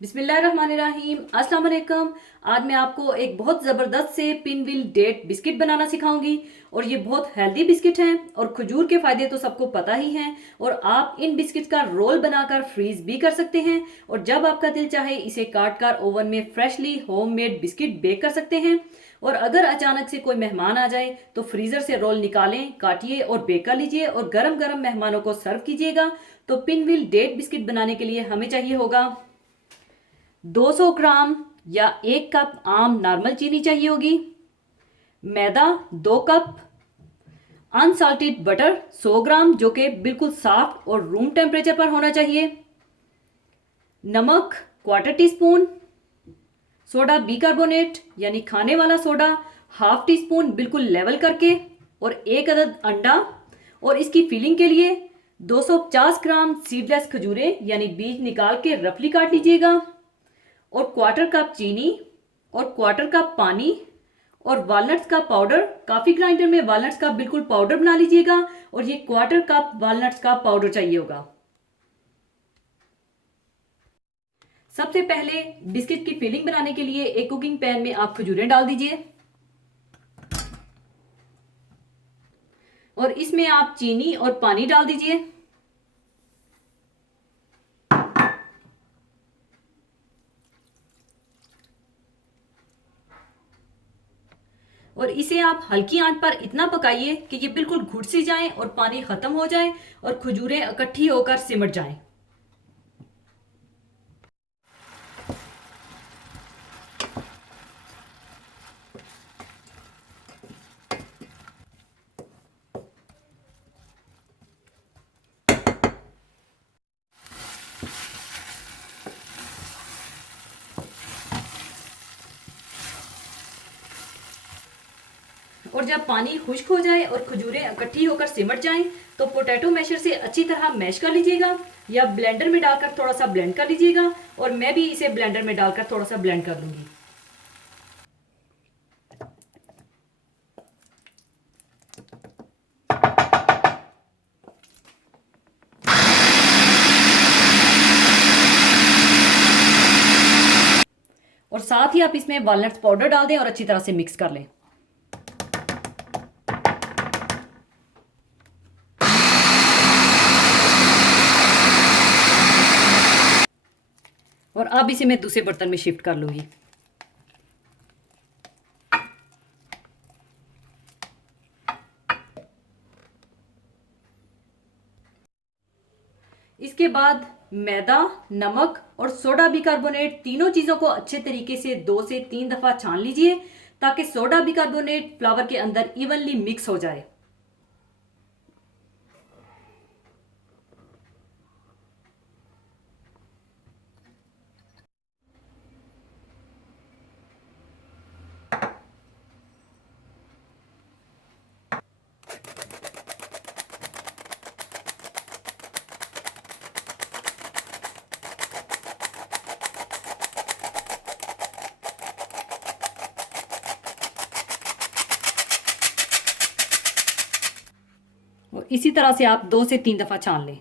बिस्मिल्लाहिर्रहमानिर्रहीम। अस्सलाम वालेकुम। आज मैं आपको एक बहुत ज़बरदस्त से पिनविल डेट बिस्किट बनाना सिखाऊंगी और ये बहुत हेल्दी बिस्किट हैं और खजूर के फ़ायदे तो सबको पता ही हैं। और आप इन बिस्किट का रोल बनाकर फ्रीज़ भी कर सकते हैं और जब आपका दिल चाहे इसे काट कर ओवन में फ्रेशली होममेड बिस्किट बेक कर सकते हैं। और अगर अचानक से कोई मेहमान आ जाए तो फ्रीज़र से रोल निकालें, काटिए और बेक कर लीजिए और गरम गरम मेहमानों को सर्व कीजिएगा। तो पिनविल डेट बिस्किट बनाने के लिए हमें चाहिए होगा 200 ग्राम या 1 कप आम नॉर्मल चीनी चाहिए होगी, मैदा 2 कप, अनसाल्टेड बटर 100 ग्राम जो कि बिल्कुल सॉफ्ट और रूम टेम्परेचर पर होना चाहिए, नमक 1/4 टीस्पून, सोडा बिकार्बोनेट यानी खाने वाला सोडा 1/2 टीस्पून बिल्कुल लेवल करके, और 1 अदद अंडा। और इसकी फिलिंग के लिए 250 ग्राम सीडलेस खजूरें यानी बीज निकाल के रफली काट लीजिएगा, और 1/4 कप चीनी और 1/4 कप पानी, और वॉलनट्स का पाउडर। काफ़ी ग्राइंडर में वॉलनट्स का बिल्कुल पाउडर बना लीजिएगा और ये 1/4 कप वॉलनट्स का पाउडर चाहिए होगा। सबसे पहले बिस्किट की फिलिंग बनाने के लिए एक कुकिंग पैन में आप खजूरें डाल दीजिए और इसमें आप चीनी और पानी डाल दीजिए और इसे आप हल्की आंच पर इतना पकाइए कि ये बिल्कुल घुट सी जाए और पानी खत्म हो जाए और खजूरें इकट्ठी होकर सिमट जाएं। और जब पानी खुश्क हो जाए और खजूरें इकट्ठी होकर सिमट जाएं तो पोटैटो मैशर से अच्छी तरह मैश कर लीजिएगा या ब्लेंडर में डालकर थोड़ा सा ब्लेंड कर लीजिएगा। और मैं भी इसे ब्लेंडर में डालकर थोड़ा सा ब्लेंड कर लूंगी। और साथ ही आप इसमें वॉलनट्स पाउडर डाल दें और अच्छी तरह से मिक्स कर लें। और अब इसे मैं दूसरे बर्तन में शिफ्ट कर लूंगी। इसके बाद मैदा, नमक और सोडा बिकार्बोनेट तीनों चीज़ों को अच्छे तरीके से 2 से 3 दफ़ा छान लीजिए ताकि सोडा बिकार्बोनेट फ्लावर के अंदर इवनली मिक्स हो जाए। और इसी तरह से आप 2 से 3 दफ़ा छान लें।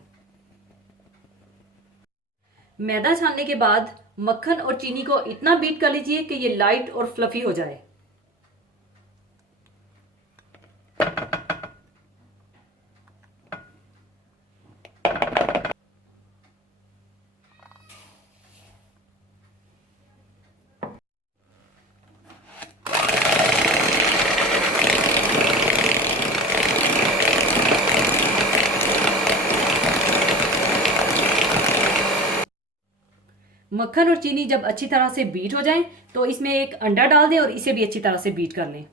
मैदा छानने के बाद मक्खन और चीनी को इतना बीट कर लीजिए कि ये लाइट और फ्लफी हो जाए। मक्खन और चीनी जब अच्छी तरह से बीट हो जाए तो इसमें एक अंडा डाल दें और इसे भी अच्छी तरह से बीट कर लें।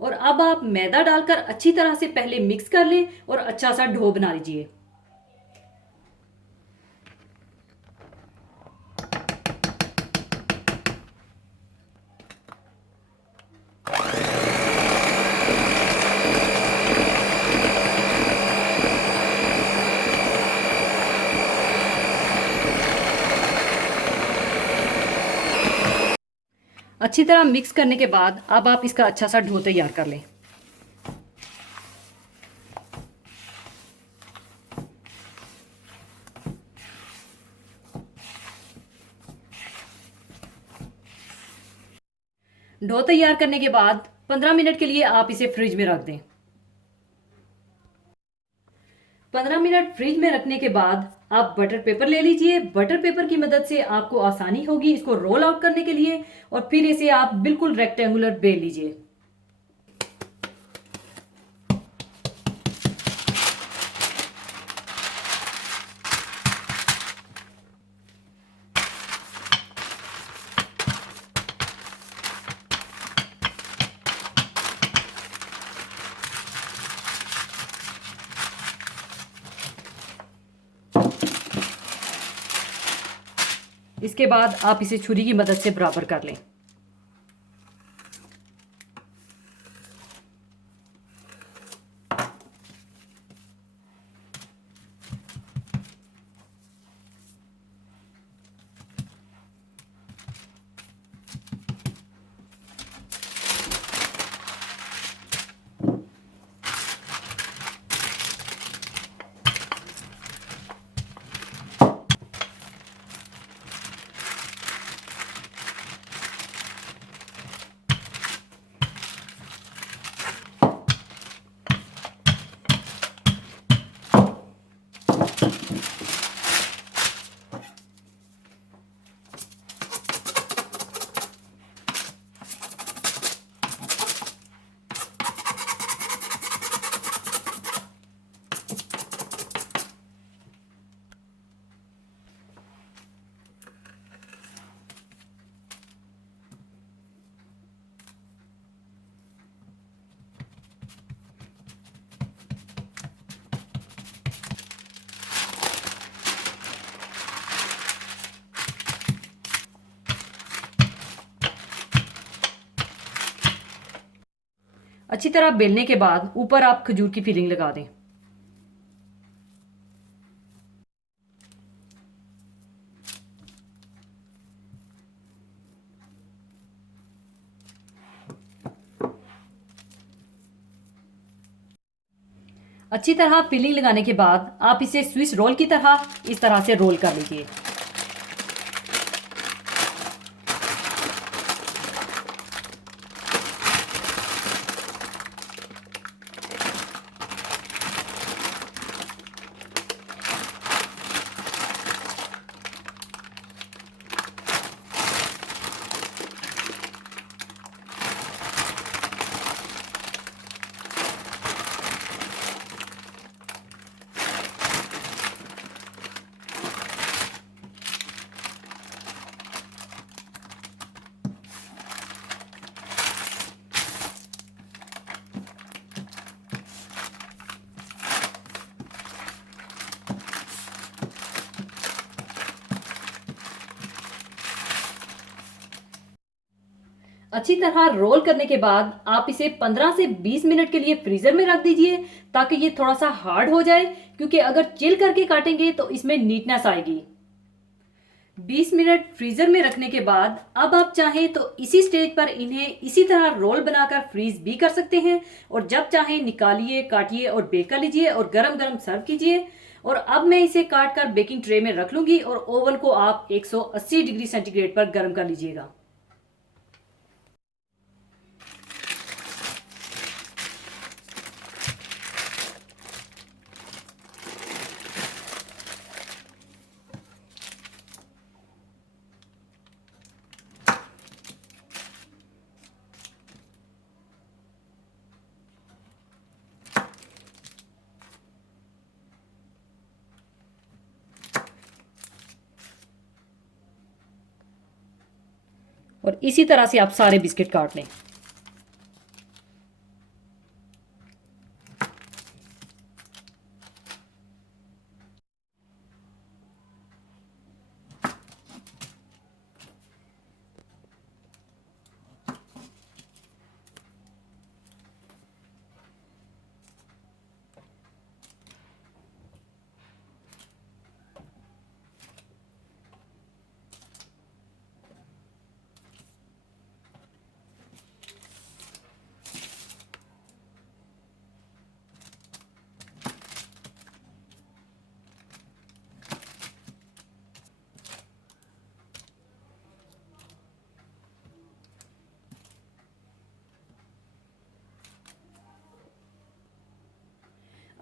और अब आप मैदा डालकर अच्छी तरह से पहले मिक्स कर लें और अच्छा सा डो बना लीजिए। अच्छी तरह मिक्स करने के बाद अब आप इसका अच्छा सा डो तैयार कर लें। डो तैयार करने के बाद 15 मिनट के लिए आप इसे फ्रिज में रख दें। 15 मिनट फ्रिज में रखने के बाद आप बटर पेपर ले लीजिए। बटर पेपर की मदद से आपको आसानी होगी इसको रोल आउट करने के लिए, और फिर इसे आप बिल्कुल रेक्टेंगुलर बेल लीजिए। इसके बाद आप इसे छुरी की मदद से बराबर कर लें। अच्छी तरह बेलने के बाद ऊपर आप खजूर की फिलिंग लगा दें। अच्छी तरह फिलिंग लगाने के बाद आप इसे स्विस रोल की तरह इस तरह से रोल कर लीजिए। अच्छी तरह रोल करने के बाद आप इसे 15 से 20 मिनट के लिए फ्रीजर में रख दीजिए ताकि ये थोड़ा सा हार्ड हो जाए, क्योंकि अगर चिल करके काटेंगे तो इसमें नीटनेस आएगी। 20 मिनट फ्रीजर में रखने के बाद अब आप चाहें तो इसी स्टेज पर इन्हें इसी तरह रोल बनाकर फ्रीज भी कर सकते हैं, और जब चाहें निकालिए, काटिए और बेक कर लीजिए और गरम गरम सर्व कीजिए। और अब मैं इसे काट कर बेकिंग ट्रे में रख लूंगी और ओवन को आप 180 डिग्री सेंटीग्रेड पर गर्म कर लीजिएगा। और इसी तरह से आप सारे बिस्किट काट लें।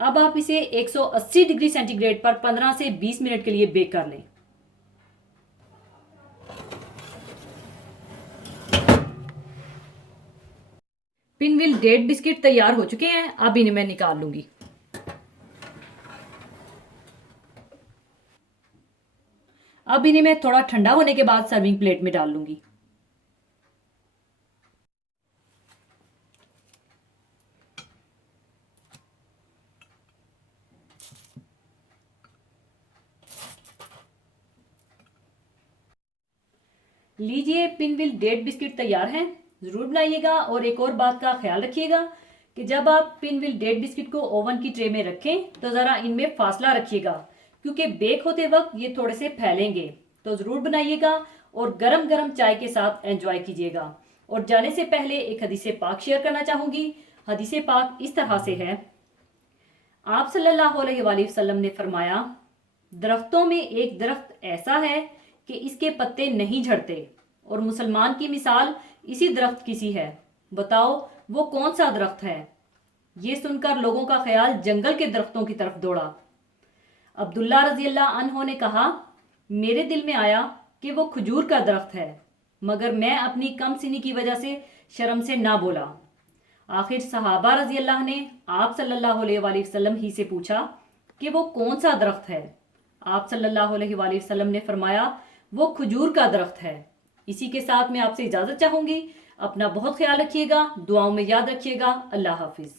अब आप इसे 180 डिग्री सेंटीग्रेड पर 15 से 20 मिनट के लिए बेक कर लें। पिनविल डेट बिस्किट तैयार हो चुके हैं, अब इन्हें मैं निकाल लूंगी। अब इन्हें मैं थोड़ा ठंडा होने के बाद सर्विंग प्लेट में डाल लूंगी। लीजिए, पिनविल डेट बिस्किट तैयार हैं। ज़रूर बनाइएगा और एक और बात का ख्याल रखिएगा कि जब आप पिनविल डेट बिस्किट को ओवन की ट्रे में रखें तो ज़रा इनमें फासला रखिएगा, क्योंकि बेक होते वक्त ये थोड़े से फैलेंगे। तो ज़रूर बनाइएगा और गरम गरम चाय के साथ एंजॉय कीजिएगा। और जाने से पहले एक हदीसे पाक शेयर करना चाहूँगी। हदीसे पाक इस तरह से है, आप सल्लल्लाहु अलैहि वसल्लम ने फरमाया, दरख्तों में एक दरख्त ऐसा है कि इसके पत्ते नहीं झड़ते और मुसलमान की मिसाल इसी दरख्त की सी है। बताओ वो कौन सा दरख्त है? ये सुनकर लोगों का ख्याल जंगल के दरख्तों की तरफ दौड़ा। अब्दुल्ला रजी अल्लाह अन्हो ने कहा, मेरे दिल में आया कि वो खजूर का दरख्त है, मगर मैं अपनी कम सिनी की वजह से शर्म से ना बोला। आखिर सहाबा रजी अल्लाह ने आप सल्लल्लाहु अलैहि वसल्लम ही से पूछा कि वो कौन सा दरख्त है। आप सल्लल्लाहु अलैहि वसल्लम ने फरमाया, वो खजूर का दरख्त है। इसी के साथ मैं आपसे इजाज़त चाहूँगी। अपना बहुत ख्याल रखिएगा, दुआओं में याद रखिएगा। अल्लाह हाफिज़।